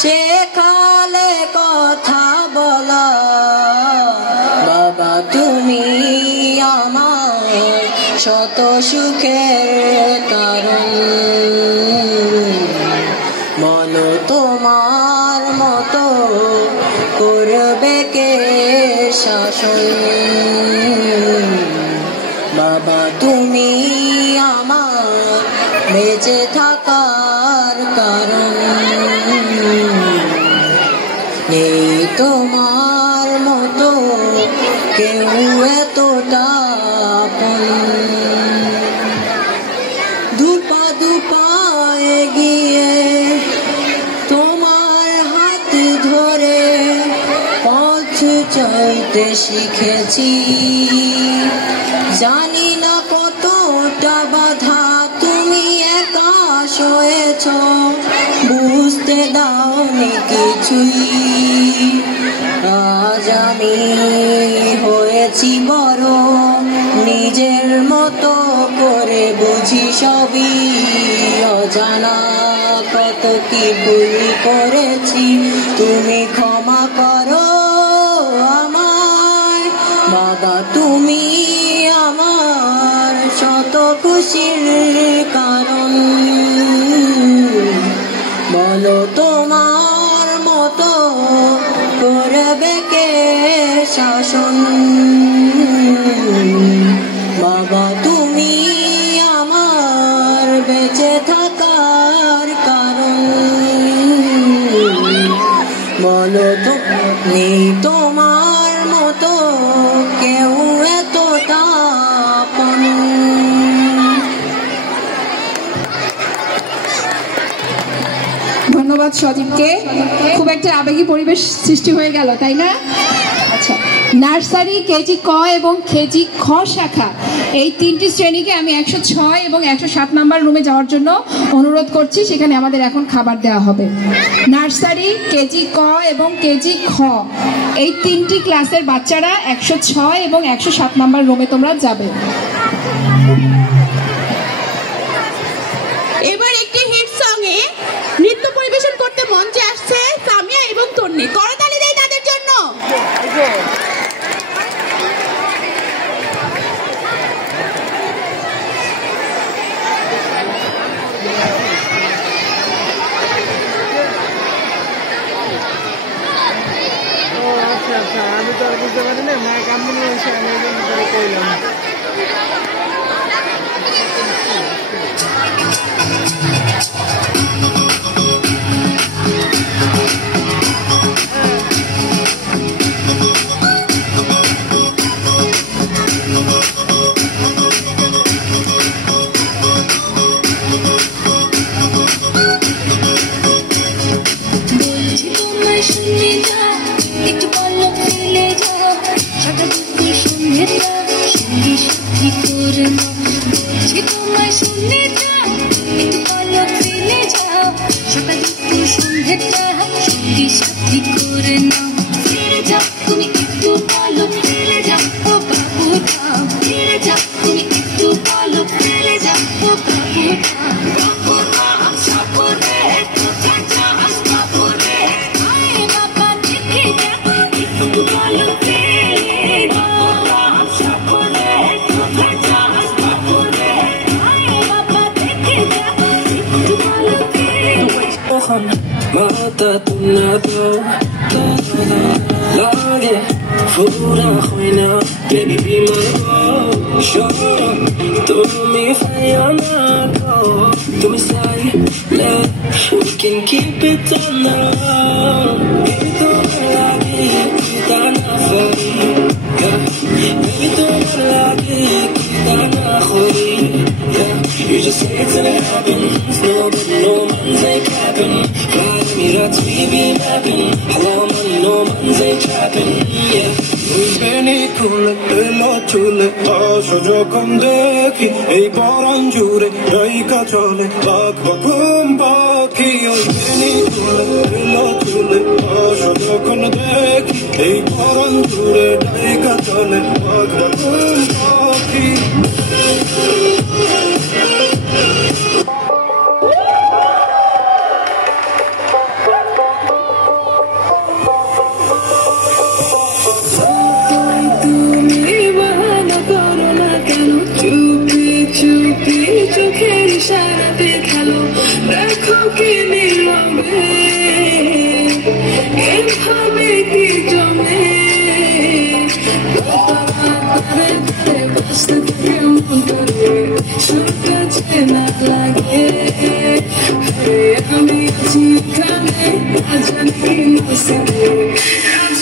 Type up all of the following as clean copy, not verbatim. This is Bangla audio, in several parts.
সেখালে কথা বলা বাবা তুমি আমার শত সুখের কারণ বলো তোমার মতো করবে কে শাসন বাবা তুমি আমার বেঁচে থাকার কারণ নেই তোমার মতো কেউ এতটা ধুপা ধুপা এগিয়ে তোমার হাত ধরে পথ চলতে শিখেছি জানি না কতটা বাধা তুমি একা সয়েছ বুঝতে দাওনি কিছুই আজ আমি হয়েছি বড় নিজের মতো করে বুঝি সবই অজানা কত কি ভুল করেছি তুমি ক্ষমা করো আমায় বাবা তুমি আমার শত খুশির কারণ বলো তোমার মতো করবে কে শাসন বাবা তুমি আমার বেঁচে থাকার কারণ বলো তো নেই তোমার মতো কেউ এতটা ধন্যবাদ সজীবকে খুব একটা আবেগী পরিবেশ সৃষ্টি হয়ে গেল তাই না আচ্ছা নার্সারি কেজি ক এবং কেজি খ শাখা এই তিনটি শ্রেণীকে আমি 106 এবং 107 নাম্বার রুমে যাওয়ার জন্য অনুরোধ করছি সেখানে আমাদের এখন খাবার দেওয়া হবে নার্সারি কেজি ক এবং কেজি খ এই তিনটি ক্লাসের বাচ্চারা 106 এবং 107 নাম্বার রুমে তোমরা যাবে এবার একটি হিট সঙ্গে নৃত্য পরিবেশন করতে মঞ্চে আসছে সামিয়া এবং তন্নি করতালি দেয় তাদের জন্য আমি তো আর বুঝতে পারি না মা কামনি এসে আমি কইলাম Baby, be my girl. Sure, do me fire, do me silent. We can keep it on the low. Baby, don't like it, don't like it. Baby, don't like it, don't like it. You just say it till it happens. No man's ain't capping. Fly me, that's me be mapping. Hello, money, no man's ain't trapping. Yeah. বেনি খুলে এলো চুলে আসো যখন দেখি এই পরাণ জুড়ে ডাইকা চলে বাঘ বকুম পাখি ওই বেনি খুলে এলো চুলে আসো যখন দেখি এই পরাণ জুড়ে ডাইকা চলে বাঘ বকুম পাখি কি নীরবে এভাবে কি জমে বাঁচতে থাকে মন করে সুর কাছে না লাগে আমি আছি এখানে জানি কি নসিবে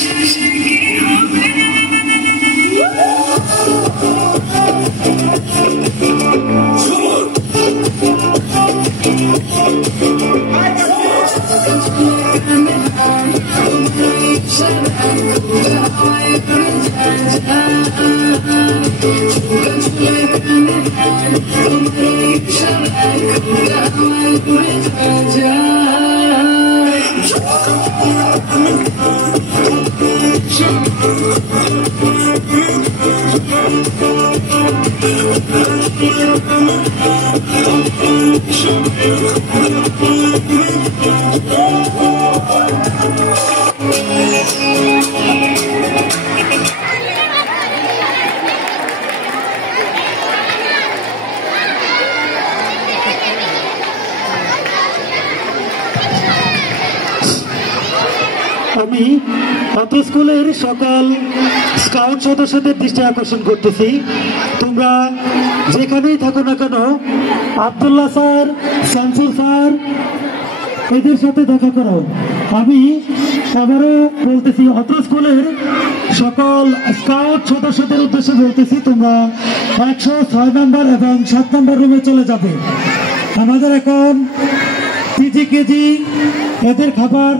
শেষে কি হবে আমি অত্র স্কুলের সকল স্কাউট সদস্যদের দৃষ্টি আকর্ষণ করতেছি, তোমরা যেখানেই থাকো না কেন আব্দুল্লাহ স্যার, শামসুল স্যার এদের সাথে দেখা করো। আমি আবারও বলতেছি, অত্র স্কুলের সকল স্কাউট সদস্যদের উদ্দেশ্যে বলতেছি, তোমরা 106 নম্বর এবং 7 নম্বর রুমে চলে যাবে। আমাদের এখন পিজি কেজি এদের খাবার